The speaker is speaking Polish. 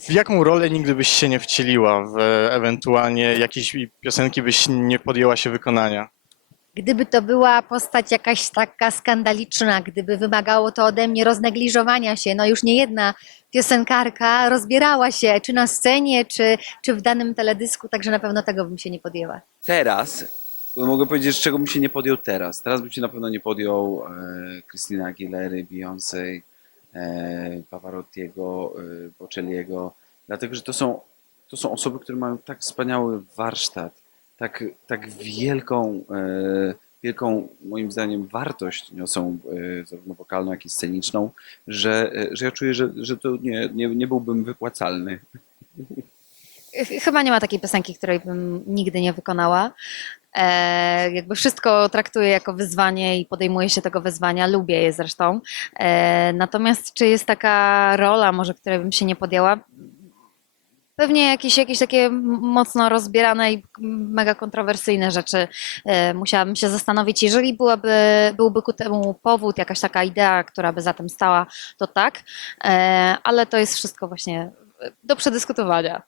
W jaką rolę nigdy byś się nie wcieliła? W ewentualnie jakieś piosenki byś nie podjęła się wykonania? Gdyby to była postać jakaś taka skandaliczna, gdyby wymagało to ode mnie roznegliżowania się, no już nie jedna piosenkarka rozbierała się, czy na scenie, czy, czy w danym teledysku, także na pewno tego bym się nie podjęła. Teraz, bo mogę powiedzieć, z czego bym się nie podjął teraz. Teraz bym się na pewno nie podjął e, Christina Aguilery, Beyoncé, e, Pavarottiego, e, Bocelliego, dlatego, że to są, to są osoby, które mają tak wspaniały warsztat, tak, tak wielką, e, wielką, moim zdaniem, wartość niosą zarówno wokalną, jak i sceniczną, że, że ja czuję, że, że to nie, nie, nie byłbym wypłacalny. Ch- Chyba nie ma takiej piosenki, której bym nigdy nie wykonała. E, jakby wszystko traktuję jako wyzwanie i podejmuję się tego wyzwania, lubię je zresztą. E, natomiast czy jest taka rola, może której bym się nie podjęła? Pewnie jakieś, jakieś takie mocno rozbierane i mega kontrowersyjne rzeczy e, musiałabym się zastanowić. Jeżeli byłaby, byłby ku temu powód, jakaś taka idea, która by za tym stała, to tak, e, ale to jest wszystko właśnie do przedyskutowania.